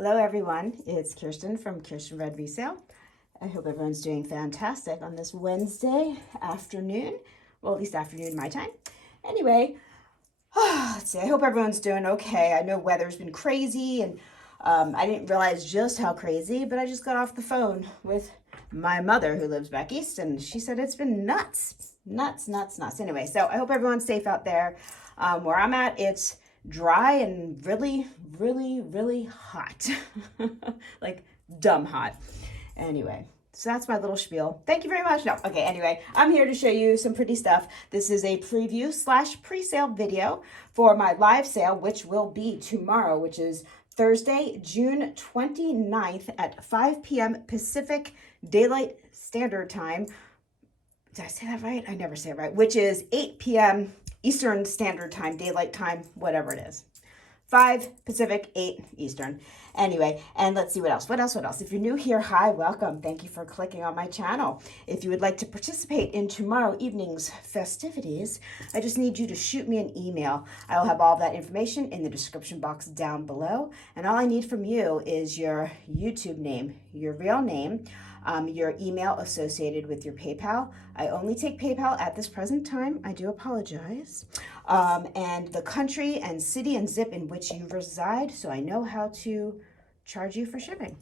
Hello everyone, it's Kiersten from Kiersten Red Resale. I hope everyone's doing fantastic on this Wednesday afternoon. Well, at least afternoon my time. Anyway, let's see, I hope everyone's doing okay. I know weather's been crazy and I didn't realize just how crazy, but I just got off the phone with my mother who lives back east and she said it's been nuts. Nuts. Anyway, so I hope everyone's safe out there. Where I'm at, it's dry and really hot. Like dumb hot. Anyway, so that's my little spiel. Thank you very much. No, okay, anyway, I'm here to show you some pretty stuff. This is a preview / pre-sale video for my live sale, which will be tomorrow, which is Thursday, June 29th at 5 p.m. Pacific Daylight Standard Time. Did I say that right? I never say it right. Which is 8 p.m. Eastern Standard Time, Daylight Time, whatever it is. 5 Pacific, 8 Eastern. Anyway, and let's see what else. What else? If you're new here, hi, welcome. Thank you for clicking on my channel. If you would like to participate in tomorrow evening's festivities, I just need you to shoot me an email. I will have all that information in the description box down below. And all I need from you is your YouTube name, your real name, your email associated with your PayPal. I only take PayPal at this present time. I do apologize. And the country and city and zip in which you reside, so I know how to charge you for shipping.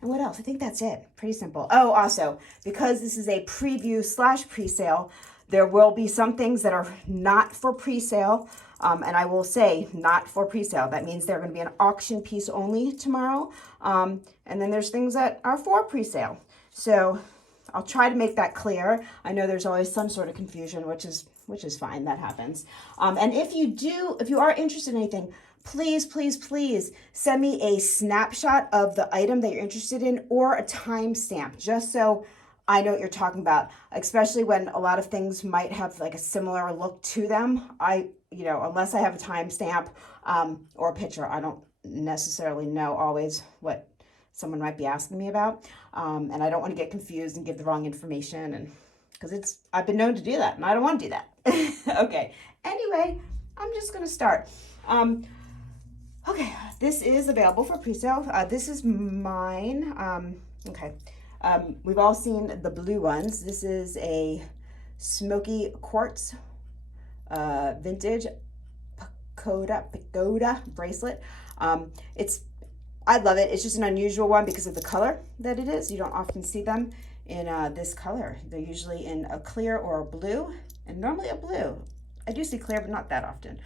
And what else? I think that's it. Pretty simple. Oh, also, because this is a preview / pre-sale, there will be some things that are not for pre-sale. And I will say not for pre-sale. That means they're going to be an auction piece only tomorrow. And then there's things that are for pre-sale. So I'll try to make that clear. I know there's always some sort of confusion, which is fine. That happens. And if you are interested in anything, please send me a snapshot of the item that you're interested in or a timestamp, just so I know what you're talking about, especially when a lot of things might have like a similar look to them. Unless I have a timestamp or a picture, I don't necessarily know always what someone might be asking me about. And I don't want to get confused and give the wrong information, and because I've been known to do that and I don't want to do that. Okay. Anyway, I'm just going to start. Okay. This is available for pre-sale. This is mine. Okay. We've all seen the blue ones. This is a smoky quartz, vintage pagoda bracelet. I love it. It's just an unusual one because of the color that it is. You don't often see them in this color. They're usually in a clear or a blue, and normally a blue. I do see clear, but not that often.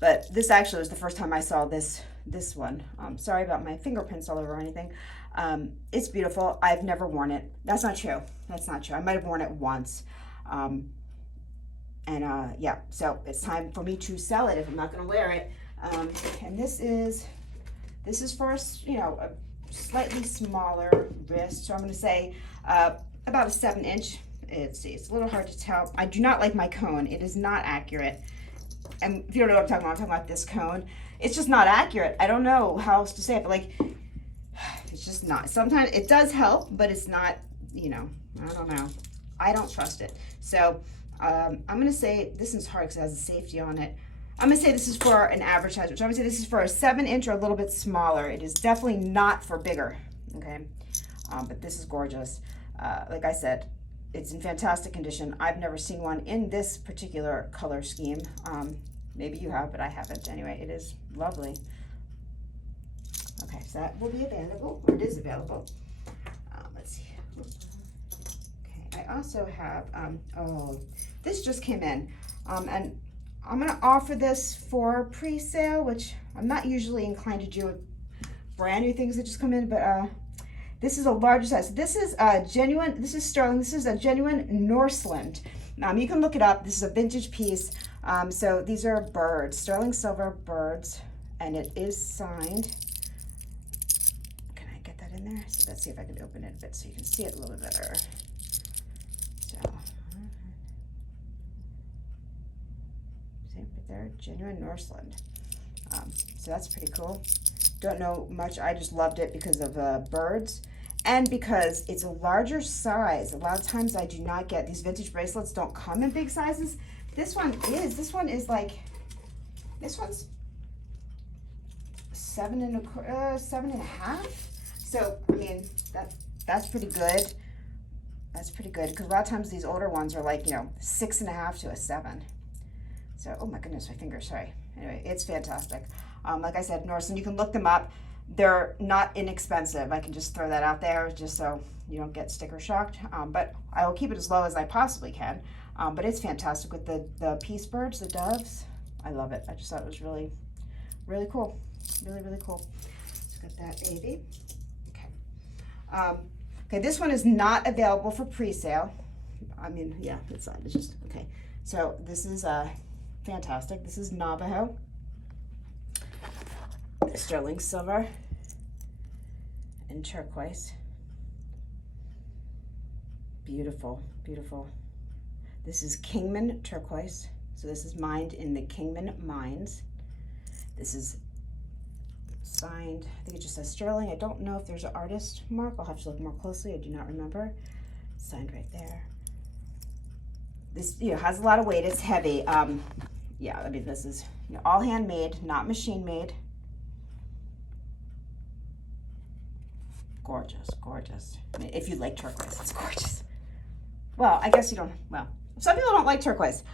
But this actually was the first time I saw this one. Sorry about my fingerprints all over or anything. It's beautiful. I've never worn it. That's not true. I might have worn it once. Yeah, so it's time for me to sell it if I'm not going to wear it. And this is for a slightly smaller wrist. So I'm going to say about a 7-inch. It's a little hard to tell. I do not like my cone. It is not accurate. And if you don't know what I'm talking about this cone. It's just not accurate. I don't know how else to say it, but like, it's just not. Sometimes it does help, but it's not, I don't know. I don't trust it. So I'm going to say, this is hard because it has a safety on it. I'm going to say this is for an average size, which I'm going to say this is for a 7-inch or a little bit smaller. It is definitely not for bigger, okay? But this is gorgeous. Like I said, it's in fantastic condition. I've never seen one in this particular color scheme. Maybe you have, but I haven't. Anyway, it is lovely. Okay, so that will be available, or it is available. Let's see. Okay, I also have, this just came in, and I'm going to offer this for pre-sale, which I'm not usually inclined to do with brand new things that just come in, but this is a larger size. This is genuine, this is sterling, this is a genuine Norseland. You can look it up. This is a vintage piece. So these are birds, sterling silver birds, and it is signed. Can I get that in there? So let's see if I can open it a bit so you can see it a little bit better. So, see right there, genuine Norseland. So that's pretty cool. Don't know much. I just loved it because of birds and because it's a larger size. A lot of times I do not get these vintage bracelets, don't come in big sizes. This one is like, this one's 7.25. So, I mean, that's pretty good. That's pretty good, because a lot of times these older ones are like, 6.5 to a 7. So, oh my goodness, my finger, sorry. Anyway, it's fantastic. Like I said, Norson, you can look them up. They're not inexpensive. I can just throw that out there just so you don't get sticker shocked. But I will keep it as low as I possibly can. But it's fantastic with the peace birds, the doves. I love it. I just thought it was really, really cool. Really, really cool. Let's get that baby. Okay. Okay, this one is not available for pre-sale. I mean, yeah, it's just, okay. So this is fantastic. This is Navajo. Sterling silver and turquoise. Beautiful, beautiful. This is Kingman turquoise. So this is mined in the Kingman mines. This is signed, I think it just says sterling. I don't know if there's an artist mark. I'll have to look more closely. I do not remember. It's signed right there. This has a lot of weight. It's heavy. Yeah, I mean, this is all handmade, not machine made. Gorgeous, gorgeous. I mean, if you like turquoise, it's gorgeous. Well, I guess you don't, well, some people don't like turquoise.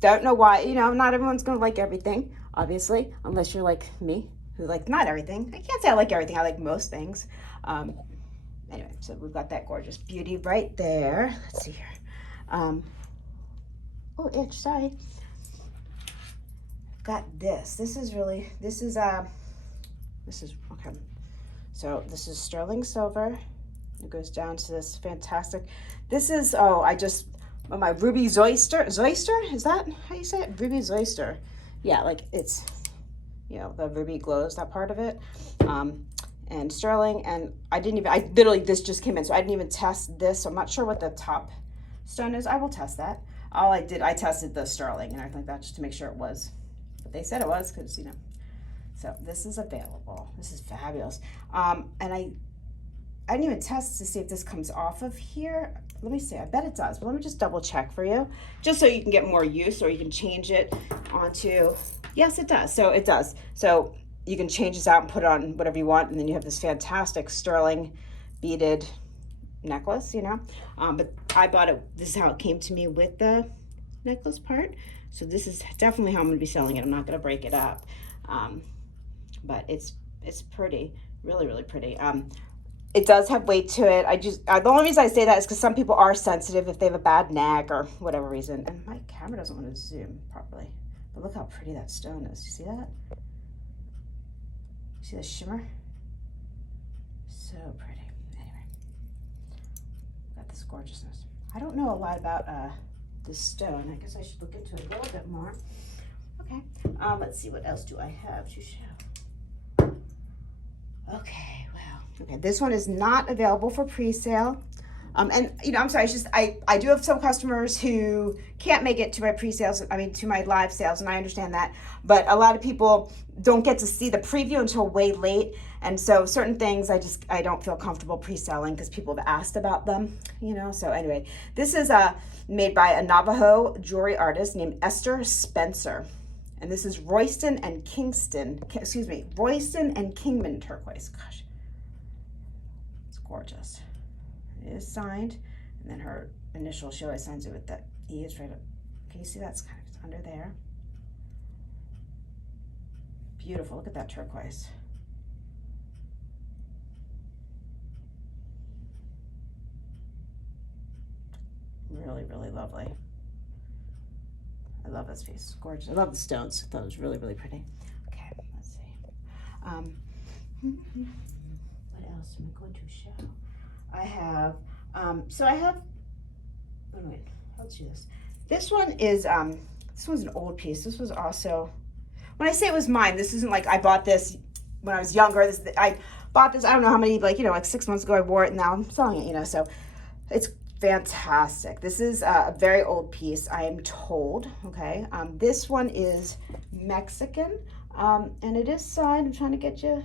Don't know why, not everyone's gonna like everything, obviously, unless you're like me, who like not everything. I can't say I like everything, I like most things. Anyway, so we've got that gorgeous beauty right there. Let's see here. Oh, itch, sorry. Got this. This is okay. So this is sterling silver. It goes down to this fantastic. This is, my ruby zoyster. Zoyster? Is that how you say it? Ruby zoyster. Yeah, like it's, the ruby glows, that part of it. And sterling. And this just came in, so I didn't even test this. So I'm not sure what the top stone is. I will test that. All I did, I tested the sterling and everything like that just to make sure it was what they said it was, because, So this is available. This is fabulous. And I didn't even test to see if this comes off of here. Let me see, I bet it does, but let me just double check for you, just so you can get more use, or you can change it onto, yes, it does. So it does. So you can change this out and put it on whatever you want, and then you have this fantastic sterling beaded necklace, But I bought it, this is how it came to me with the necklace part. So this is definitely how I'm gonna be selling it. I'm not gonna break it up. But it's pretty, really, really pretty. It does have weight to it. The only reason I say that is because some people are sensitive if they have a bad neck or whatever reason. And my camera doesn't want to zoom properly. But look how pretty that stone is. You see that? See the shimmer? So pretty. Anyway, got this gorgeousness. I don't know a lot about this stone. I guess I should look into it a little bit more. Okay. Let's see, what else do I have to show? Okay, wow. Okay, this one is not available for pre-sale. And I'm sorry, it's just I do have some customers who can't make it to my pre-sales, to my live sales, and I understand that. But a lot of people don't get to see the preview until way late. And so certain things I don't feel comfortable pre-selling because people have asked about them, So anyway, this is made by a Navajo jewelry artist named Esther Spencer. And this is Royston and Kingman turquoise. Gosh, it's gorgeous. It is signed, and then her initial, she always signs it with the E is right up. Can you see that's kind of under there? Beautiful. Look at that turquoise. Really, really lovely. I love this piece. Gorgeous. I love the stones. I thought it was really, really pretty. Okay, let's see. What else am I going to show? I have, wait, let's do this. This one is, this one's an old piece. This was also, when I say it was mine, this isn't like I bought this when I was younger. I bought this, I don't know how many, like 6 months ago I wore it, and now I'm selling it, so it's fantastic. This is a very old piece, I am told, okay? This one is Mexican, and it is signed. I'm trying to get you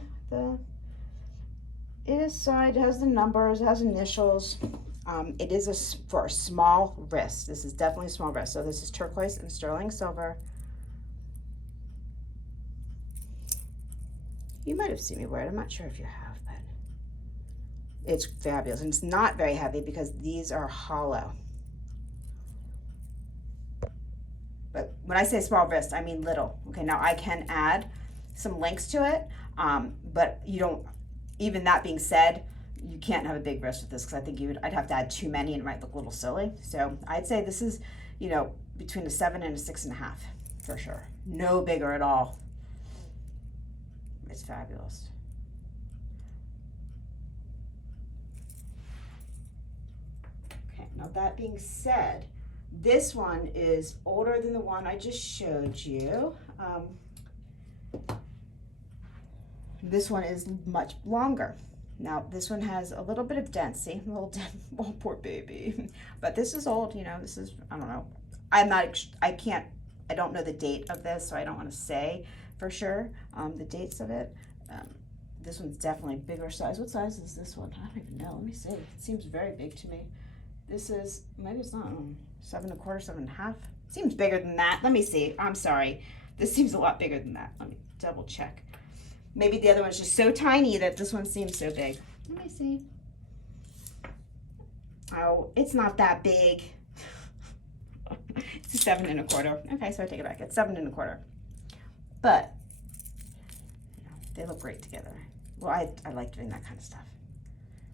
it is signed, it has the numbers, it has initials. It is for a small wrist. This is definitely a small wrist. So this is turquoise and sterling silver. You might have seen me wear it. I'm not sure if you have, but it's fabulous. And it's not very heavy because these are hollow. But when I say small wrist, I mean little. Okay, now I can add some links to it, but you don't, even that being said, you can't have a big wrist with this because I think I'd have to add too many and it might look a little silly. So I'd say this is, you know, between a 7 and a 6.5 for sure. No bigger at all. It's fabulous. Okay, now that being said, this one is older than the one I just showed you. This one is much longer. Now this one has a little bit of density, a little oh poor baby. But this is old, you know, this is, I don't know. I don't know the date of this, so I don't want to say for sure the dates of it. This one's definitely bigger size. What size is this one? I don't even know. Let me see. It seems very big to me. This is, maybe it's not, 7 1/4, 7.5. Seems bigger than that. Let me see. I'm sorry. This seems a lot bigger than that. Let me double check. Maybe the other one's just so tiny that this one seems so big. Let me see. Oh, it's not that big. It's a 7 1/4. Okay, so I take it back. It's 7 1/4. But you know, they look great together. Well, I like doing that kind of stuff.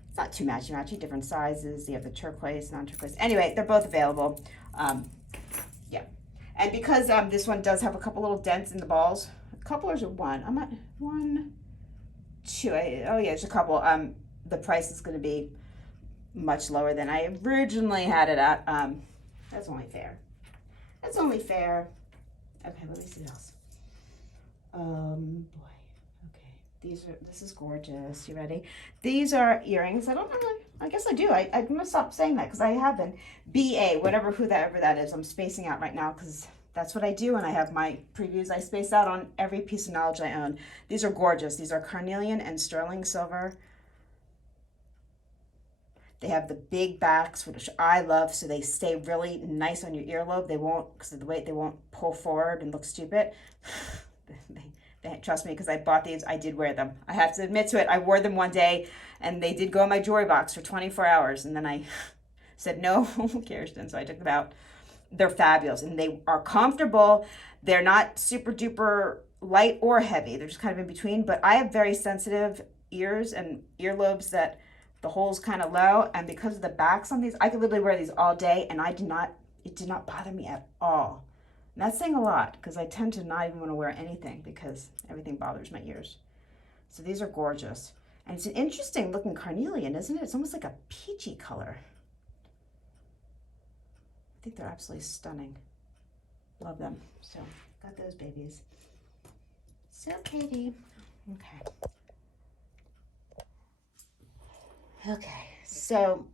It's not too matchy-matchy, different sizes. You have the turquoise, non-turquoise. Anyway, they're both available. Yeah. And because this one does have a couple little dents in the balls, a couple or is it one? I'm not, 1, 2. Oh yeah, there's a couple. The price is going to be much lower than I originally had it at. That's only fair. That's only fair. Okay, let me see what else. Boy. This is gorgeous. You ready? These are earrings. I don't know. I guess I do. I'm going to stop saying that because I have been. BA, whatever that is. I'm spacing out right now because that's what I do when I have my previews. I space out on every piece of knowledge I own. These are gorgeous. These are carnelian and sterling silver. They have the big backs, which I love, so they stay really nice on your earlobe. They won't, because of the weight, they won't pull forward and look stupid. Trust me, because I bought these, I did wear them. I have to admit to it, I wore them one day, and they did go in my jewelry box for 24 hours, and then I said, no, Kiersten, so I took them out. They're fabulous, and they are comfortable. They're not super duper light or heavy. They're just kind of in between, but I have very sensitive ears and earlobes that the hole's kind of low, and because of the backs on these, I could literally wear these all day, and it did not bother me at all. And that's saying a lot, because I tend to not even want to wear anything because everything bothers my ears. So these are gorgeous. And it's an interesting looking carnelian, isn't it? It's almost like a peachy color. I think they're absolutely stunning. Love them. So, got those babies. So pretty. Okay. Okay, so,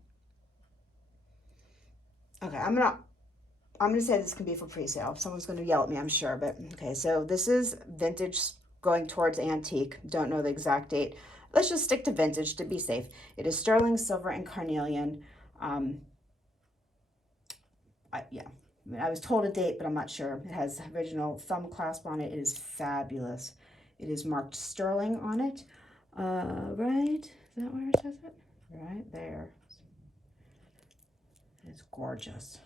okay, I'm gonna say this can be for pre-sale. Someone's gonna yell at me, I'm sure, but okay, so this is vintage going towards antique. Don't know the exact date. Let's just stick to vintage to be safe. It is sterling silver and carnelian. Yeah, I mean, I was told a date, but I'm not sure. It has original thumb clasp on it. It is fabulous. It is marked sterling on it. Right? Is that where it says it? Right there. It's gorgeous.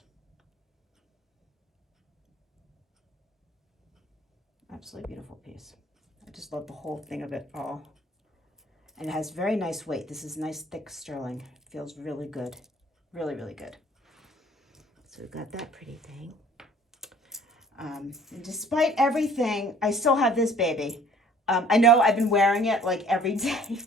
Absolutely beautiful piece. I just love the whole thing of it all. And it has very nice weight. This is nice thick sterling. It feels really good. Really, really good. So we've got that pretty thing. And despite everything, I still have this baby. I know I've been wearing it like every day.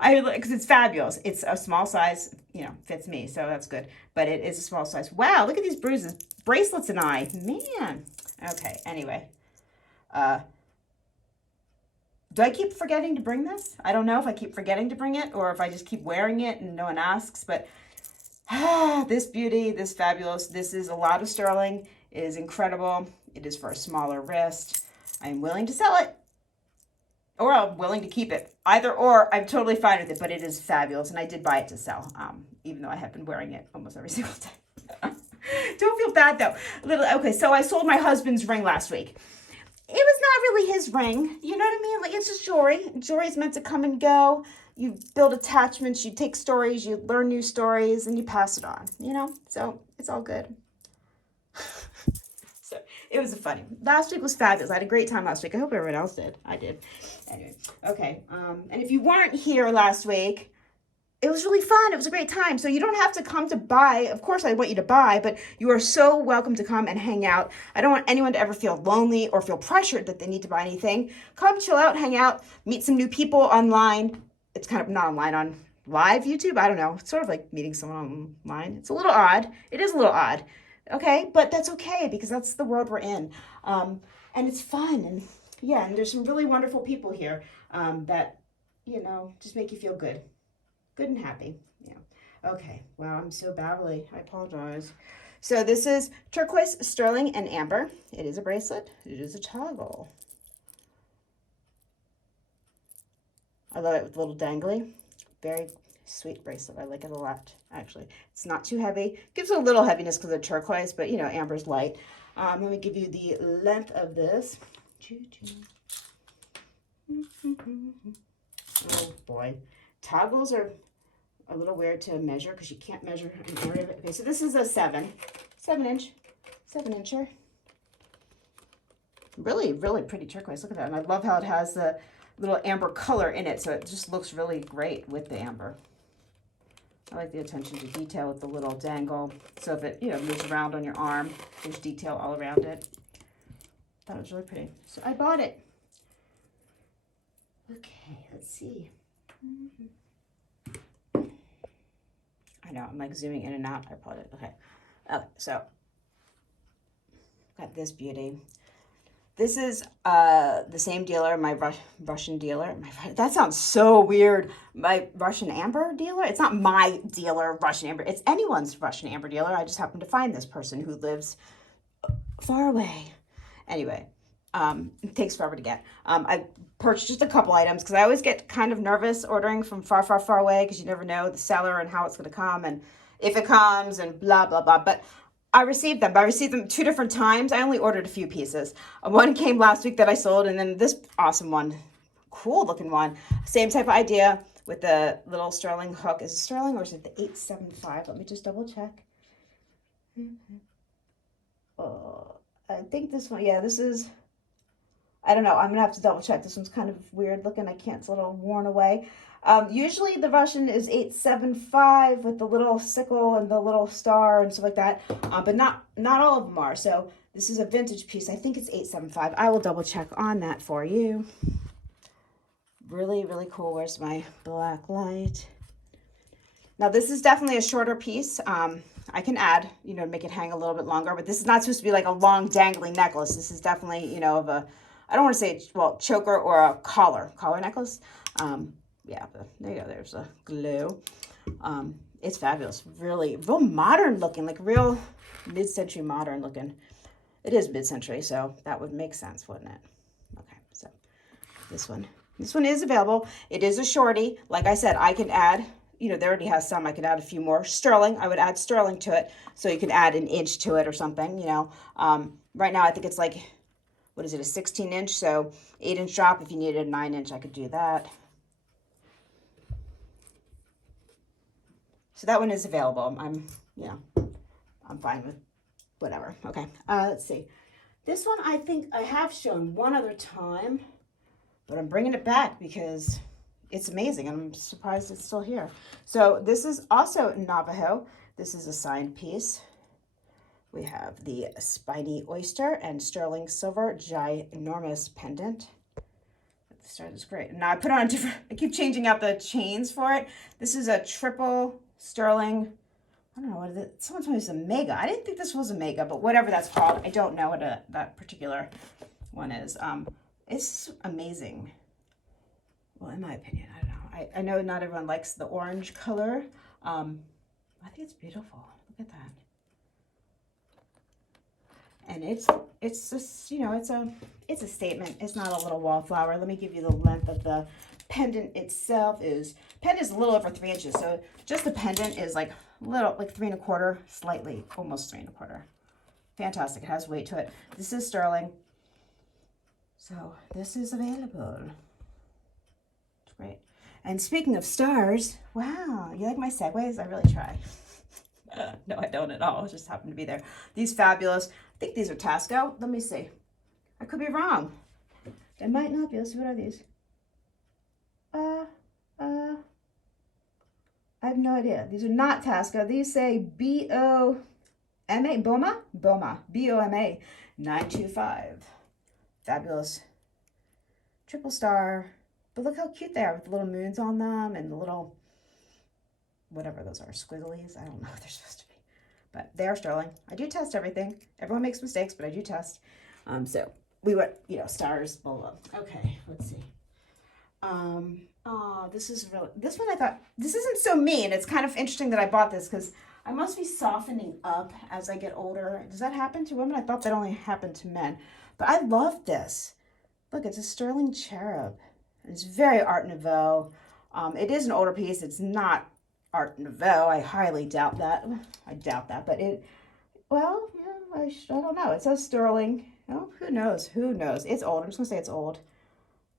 Because it's fabulous. It's a small size, you know, fits me, so that's good. But it is a small size. Wow, look at these bruises. Bracelets and I, man. Okay, anyway. Do I keep forgetting to bring this? I don't know if I keep forgetting to bring it or if I just keep wearing it and no one asks, but this beauty, this fabulous, this is a lot of sterling. It is incredible. It is for a smaller wrist. I'm willing to sell it. Or I'm willing to keep it. Either or, I'm totally fine with it, but it is fabulous, and I did buy it to sell, even though I have been wearing it almost every single day. Don't feel bad, though. Okay, so I sold my husband's ring last week. was not really his ring. You know what I mean? Like, it's just jewelry. Jewelry is meant to come and go. You build attachments, you take stories, you learn new stories, and you pass it on, you know? So it's all good. So it was funny. Last week was fabulous. I had a great time last week. I hope everyone else did. I did. Anyway, okay. And if you weren't here last week, it was really fun. It was a great time. So you don't have to come to buy. Of course, I want you to buy, but you are so welcome to come and hang out. I don't want anyone to ever feel lonely or feel pressured that they need to buy anything. Come chill out, hang out, meet some new people online. It's kind of not online, on live YouTube. I don't know. It's sort of like meeting someone online. It's a little odd. It is a little odd. Okay, but that's okay because that's the world we're in. And it's fun. And yeah, and there's some really wonderful people here that, you know, just make you feel good. Good and happy. Yeah. Okay. Wow, I'm so babbly. I apologize. So this is turquoise, sterling, and amber. It is a bracelet. It is a toggle. I love it with a little dangly. Very sweet bracelet. I like it a lot, actually. It's not too heavy. Gives it a little heaviness because of turquoise, but, you know, amber's light. Let me give you the length of this. Oh, boy. Toggles are a little weird to measure because you can't measure an area of it. Okay, so this is a 7-incher. Really, really pretty turquoise. Look at that. And I love how it has the little amber color in it, so it just looks really great with the amber. I like the attention to detail with the little dangle. So if it, you know, moves around on your arm, there's detail all around it. Thought it was really pretty. So I bought it. Okay, let's see. I know, I'm like zooming in and out. I apologize. Okay. Okay, so got this beauty. This is the same dealer, my Russian dealer. That sounds so weird. My Russian amber dealer? It's not my dealer, Russian amber. It's anyone's Russian amber dealer. I just happened to find this person who lives far away. Anyway, it takes forever to get. I purchased just a couple items because I always get kind of nervous ordering from far, far, far away because you never know the seller and how it's going to come and if it comes and blah, blah, blah. But I received them, 2 different times. I only ordered a few pieces. One came last week that I sold, and then this awesome one, cool looking one. Same type of idea with the little sterling hook. Is it sterling or is it the 875? Let me just double check. I think this one, yeah, this is, I don't know. I'm going to have to double check. This one's kind of weird looking. I can't, it's a little worn away. Usually the Russian is 875 with the little sickle and the little star and stuff like that. But not all of them are. So this is a vintage piece. I think it's 875. I will double check on that for you. Really, really cool. Where's my black light? Now this is definitely a shorter piece. I can add, you know, make it hang a little bit longer, but this is not supposed to be like a long dangling necklace. This is definitely, you know, of a, I don't want to say, well, choker or a collar necklace. Yeah, but there you go. There's a glue. It's fabulous. Really, real modern looking, like real mid-century modern looking. It is mid-century, so that would make sense, wouldn't it? Okay, so this one is available. It is a shorty. Like I said, I can add, you know, there already has some. I could add a few more. Sterling, I would add sterling to it, so you can add an inch to it or something, you know. Right now, I think it's like, what is it, a 16-inch? So 8-inch drop. If you needed a 9-inch, I could do that. So that one is available. I'm fine with whatever. Okay, let's see. This one I think I have shown one other time, but I'm bringing it back because it's amazing. I'm surprised it's still here. So this is also Navajo. This is a signed piece. We have the spiny oyster and sterling silver ginormous pendant. The start is great. Now I put on a different, I keep changing out the chains for it. This is a triple sterling, I don't know what it is. Someone told me it's a mega. I didn't think this was a mega, but whatever that's called. I don't know what that particular one is. It's amazing. Well, in my opinion, I don't know. I know not everyone likes the orange color. I think it's beautiful. Look at that. And it's just, you know, it's a statement. It's not a little wallflower. Let me give you the length of the pendant itself. Pendant is a little over 3 inches. So just the pendant is like 3 1/4, slightly, almost 3 1/4. Fantastic. It has weight to it. This is sterling. So this is available. It's great. And speaking of stars, wow, you like my segues? I really try. No, I don't at all. It just happened to be there. These fabulous, I think these are Tasco. Let me see. I could be wrong. I might not be. Let's see, what are these? I have no idea. These are not Tasco. These say B-O-M-A, Boma? Boma, B-O-M-A, 925. Fabulous. Triple star. But look how cute they are with the little moons on them and the little, whatever those are, squigglies. I don't know what they're supposed to be. But they are sterling. I do test everything. Everyone makes mistakes, but I do test. So we went, you know, stars, blah, blah. Okay, let's see. Oh, this is really, this one I thought, this isn't so mean. It's kind of interesting that I bought this because I must be softening up as I get older. Does that happen to women? I thought that only happened to men. But I love this. Look, it's a sterling cherub. It's very Art Nouveau. It is an older piece. It's not Art Nouveau. I highly doubt that. I doubt that. But it, well, yeah, I don't know. It says sterling. Oh, who knows? Who knows? It's old. I'm just going to say it's old.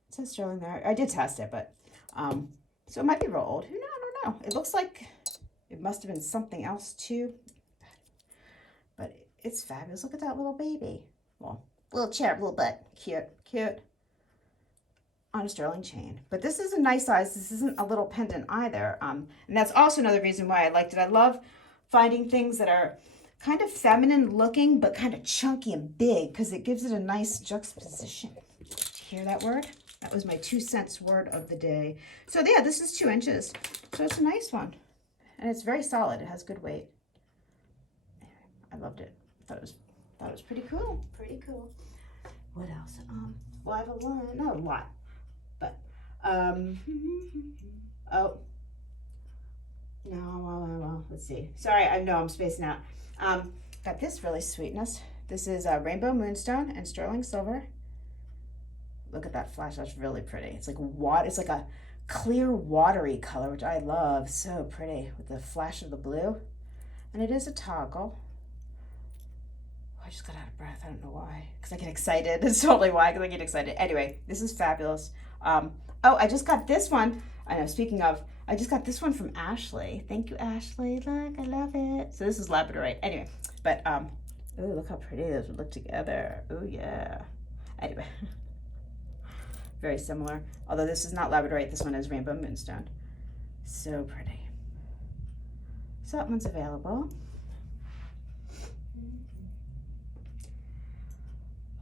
It says sterling there. I did test it, but so it might be real old. Who knows? I don't know. It looks like it must have been something else too. But it's fabulous. Look at that little baby. Well, little cherub, little butt. Cute, cute. On a sterling chain. But this is a nice size. This isn't a little pendant either. And that's also another reason why I liked it. I love finding things that are kind of feminine looking, but kind of chunky and big because it gives it a nice juxtaposition. Did you hear that word? That was my 2 cents word of the day. So yeah, this is 2 inches. So it's a nice one. And it's very solid. It has good weight. I loved it. Thought it was pretty cool. Pretty cool. What else? Well, I have a lot. Not a lot. But oh no, let's see. Sorry, I know I'm spacing out. Got this really sweetness. This is a rainbow moonstone and sterling silver. Look at that flash. That's really pretty. It's like it's like a clear watery color, which I love. So pretty with the flash of the blue. And it is a toggle. I just got out of breath. I don't know why. Because I get excited. That's totally why, because I get excited. Anyway, this is fabulous. Oh, I just got this one. I know, speaking of, I just got this one from Ashley. Thank you, Ashley. Look, I love it. So this is labradorite. Anyway, but, oh, look how pretty those would look together. Oh, yeah. Anyway, very similar. Although this is not labradorite. This one is rainbow moonstone. So pretty. So that one's available.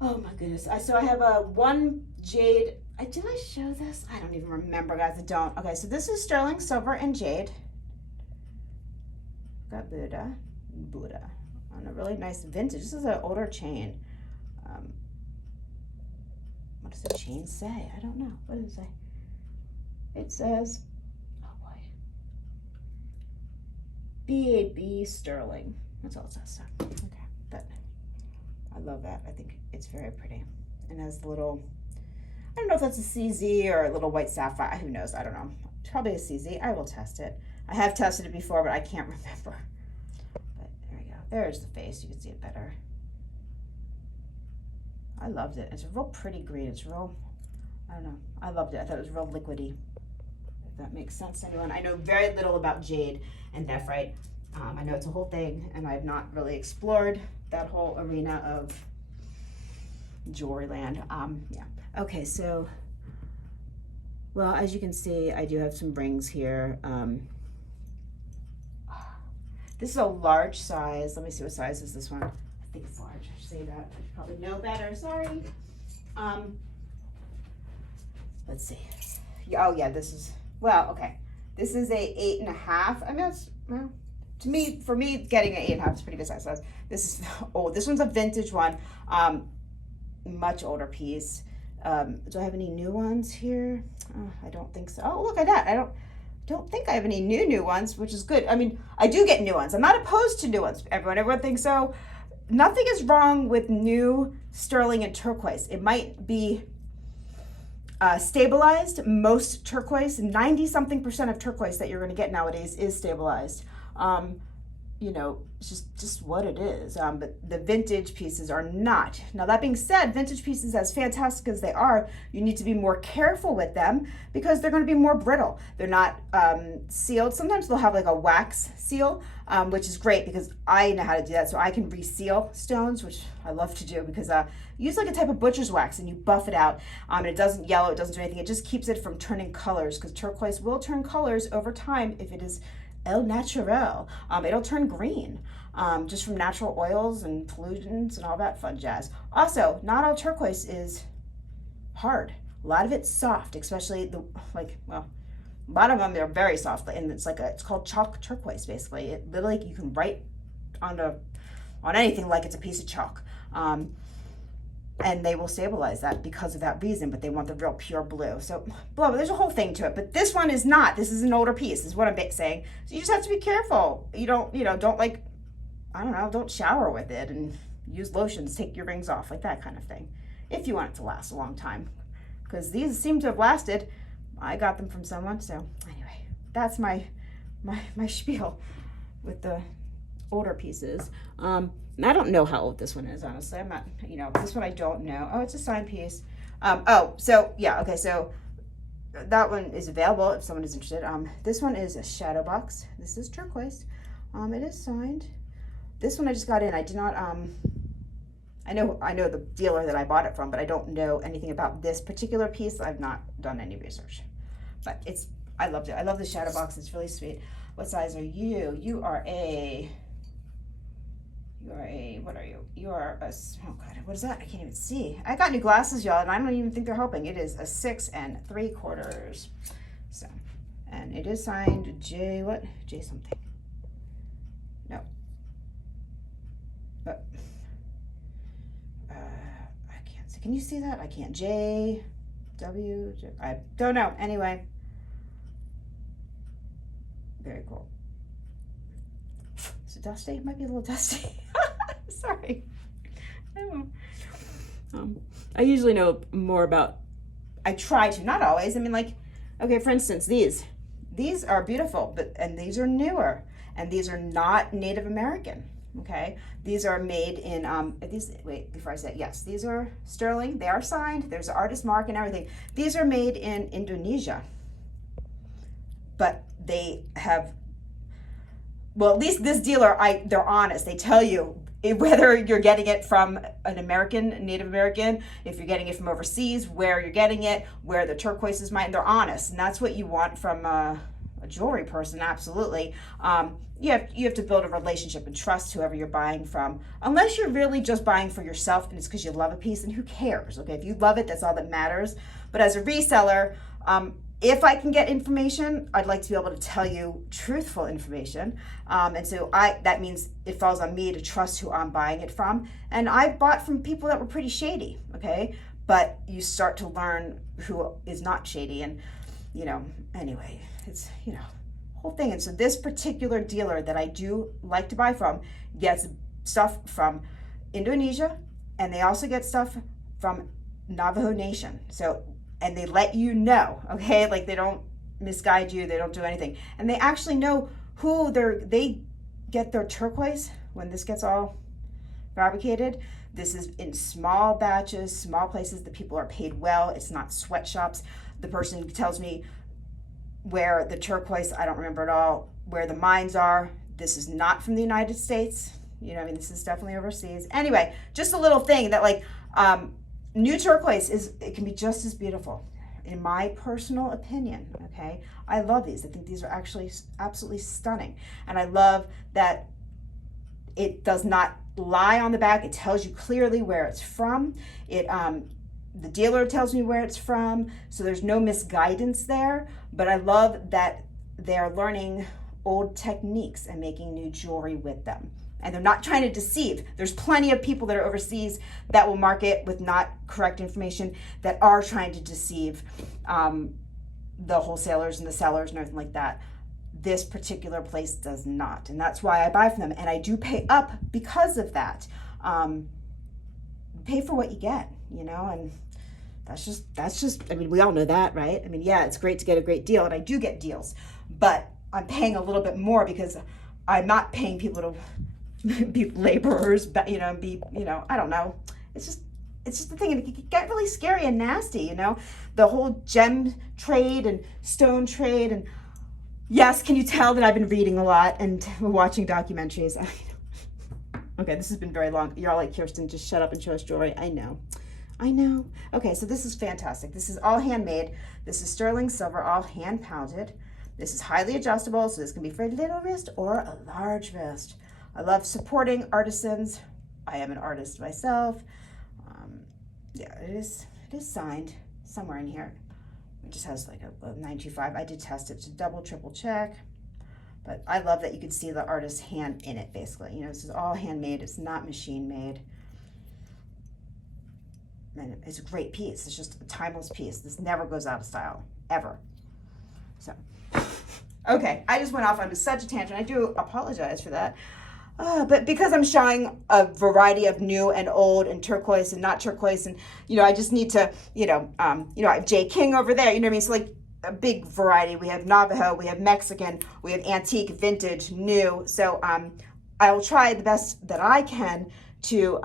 Oh my goodness. So I have a one jade. Did I show this? I don't even remember, guys. I don't. Okay, so this is sterling silver and jade. Got Buddha on a really nice vintage. This is an older chain. What does the chain say? I don't know. What does it say? It says, oh boy, BAB sterling. That's all it says. So, okay, but I love that. I think it's very pretty. And has the little, I don't know if that's a CZ or a little white sapphire. Who knows? I don't know. Probably a CZ. I will test it. I have tested it before, but I can't remember. But there we go. There's the face. You can see it better. I loved it. It's a real pretty green. It's real, I don't know. I loved it. I thought it was real liquidy. If that makes sense to anyone. I know very little about jade and nephrite. I know it's a whole thing, and I've not really explored that whole arena of jewelry land. Yeah. Okay, so, well, as you can see, I do have some rings here. This is a large size. Let me see what size is this one. I think it's large. I should say that. I should probably know better. Sorry. Let's see. Oh yeah, this is, well, okay. This is a 8.5. I mean, that's, well, to me, for me, getting an 8.5 is pretty good size. This is, oh, this one's a vintage one. Much older piece. Do I have any new ones here? I don't think so. Oh, look at that. I don't think I have any new ones, which is good. I mean, I do get new ones. I'm not opposed to new ones. Everyone thinks so. Nothing is wrong with new sterling and turquoise. It might be stabilized. Most turquoise, 90-something% of turquoise that you're going to get nowadays is stabilized. you know, it's just what it is. But the vintage pieces are not. Now that being said, vintage pieces, as fantastic as they are, you need to be more careful with them because they're going to be more brittle. They're not sealed. Sometimes they'll have like a wax seal, which is great because I know how to do that. So I can reseal stones, which I love to do because use like a type of butcher's wax and you buff it out, and it doesn't yellow, it doesn't do anything. It just keeps it from turning colors, because turquoise will turn colors over time if it is el natural. It'll turn green just from natural oils and pollutants and all that fun jazz. Also, not all turquoise is hard. A lot of it's soft, especially the well, a lot of them are very soft, and it's called chalk turquoise. Basically, it literally, you can write on anything like it's a piece of chalk, and they will stabilize that because of that reason. But they want the real pure blue. So, there's a whole thing to it. But this one is not. This is an older piece. Is what I'm saying. So you just have to be careful. You don't, don't like, I don't know, don't shower with it and use lotions, take your rings off, like that kind of thing, if you want it to last a long time. Because these seem to have lasted. I got them from someone. So anyway, that's my spiel with the older pieces. And I don't know how old this one is, honestly. I'm not, this one I don't know. Oh, it's a signed piece. So yeah, okay, so that one is available if someone is interested. This one is a shadow box. This is turquoise. It is signed. This one I just got in. I did not, I know the dealer that I bought it from, but I don't know anything about this particular piece. I've not done any research, but I loved it. I love the shadow box. It's really sweet. What size are you? You are a, what are you? You are a, oh God, what is that? I can't even see. I got new glasses, y'all, and I don't even think they're helping. It is a 6 3/4. So, and it is signed J, what? J something. No. I can't see. Can you see that? I can't. J, W, J, I don't know. Anyway. Very cool. Is it dusty? It might be a little dusty. Sorry. I usually know more about, I try to, not always. I mean, like, okay, for instance, these are beautiful, and these are newer, and these are not Native American. Okay, these are made in wait, before I say it, yes, these are sterling. They are signed. There's an artist mark and everything. These are made in Indonesia, but they have, well, at least this dealer, they're honest. They tell you whether you're getting it from an American, Native American, if you're getting it from overseas, where you're getting it, where the turquoise is mined. They're honest, and that's what you want from a jewelry person. Absolutely. You have to build a relationship and trust whoever you're buying from, unless you're really just buying for yourself and it's because you love a piece, and who cares? Okay, if you love it, that's all that matters. But as a reseller, if I can get information, I'd like to be able to tell you truthful information. And so that means it falls on me to trust who I'm buying it from. And I bought from people that were pretty shady, okay? But you start to learn who is not shady. And, anyway, it's, whole thing. And so this particular dealer that I do like to buy from gets stuff from Indonesia, and they also get stuff from Navajo Nation. So, and they let you know, okay? Like, they don't misguide you, they don't do anything. And they actually know who they get their turquoise when this gets all fabricated. This is in small batches, small places. The people are paid well. It's not sweatshops. The person tells me where the turquoise, I don't remember at all, where the mines are. This is not from the United States. This is definitely overseas. Anyway, just a little thing that, like, new turquoise it can be just as beautiful, in my personal opinion, okay? I love these. I think these are actually absolutely stunning. And I love that it does not lie on the back. It tells you clearly where it's from. The dealer tells me where it's from, so there's no misguidance there. But I love that they're learning old techniques and making new jewelry with them. And they're not trying to deceive. There's plenty of people that are overseas that will market with not correct information, that are trying to deceive the wholesalers and the sellers and everything like that. This particular place does not. And that's why I buy from them. And I do pay up because of that. Pay for what you get, and that's just, I mean, we all know that, right? I mean, yeah, it's great to get a great deal, and I do get deals, but I'm paying a little bit more because I'm not paying people to be laborers, but I don't know. It's just the thing, and it can get really scary and nasty, the whole gem trade and stone trade. And yes, can you tell that I've been reading a lot and watching documentaries? Okay, this has been very long. You're all like, Kiersten, just shut up and show us jewelry. I know. Okay, so this is fantastic. This is all handmade. This is sterling silver, all hand pounded. This is highly adjustable, so this can be for a little wrist or a large wrist. I love supporting artisans. I am an artist myself. Yeah, it is signed somewhere in here. It just has like a 925. I did test it to double, triple check. But I love that you can see the artist's hand in it, basically. This is all handmade. It's not machine made. And it's a great piece. It's just a timeless piece. This never goes out of style, ever. So, okay, I just went off onto such a tangent. I do apologize for that. But because I'm showing a variety of new and old and turquoise and not turquoise, and I just need to, I have J. King over there. You know what I mean? So like a big variety. We have Navajo, we have Mexican, we have antique, vintage, new. So I will try the best that I can to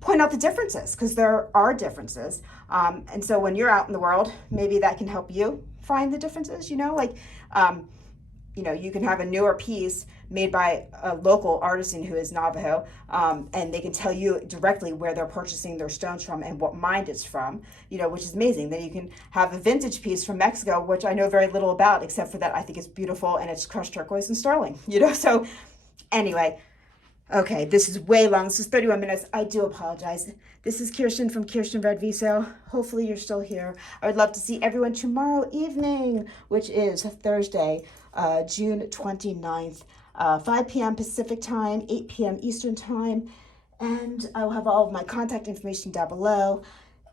point out the differences, because there are differences. And so when you're out in the world, maybe that can help you find the differences. You can have a newer piece made by a local artisan who is Navajo, and they can tell you directly where they're purchasing their stones from and what mine it's from, which is amazing. Then you can have a vintage piece from Mexico, which I know very little about, except for that I think it's beautiful and it's crushed turquoise and sterling, So anyway, okay, this is way long. This is 31 minutes. I do apologize. This is Kiersten from Kiersten Red Resale. Hopefully you're still here. I would love to see everyone tomorrow evening, which is Thursday, June 29th, 5 p.m. Pacific time, 8 p.m. Eastern time. And I will have all of my contact information down below.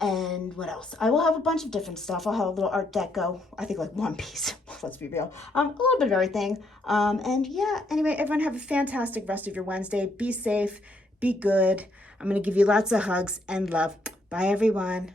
And what else? I will have a bunch of different stuff. I'll have a little Art Deco, I think like one piece, let's be real. A little bit of everything. And yeah, anyway, everyone have a fantastic rest of your Wednesday. Be safe, be good. I'm going to give you lots of hugs and love. Bye, everyone.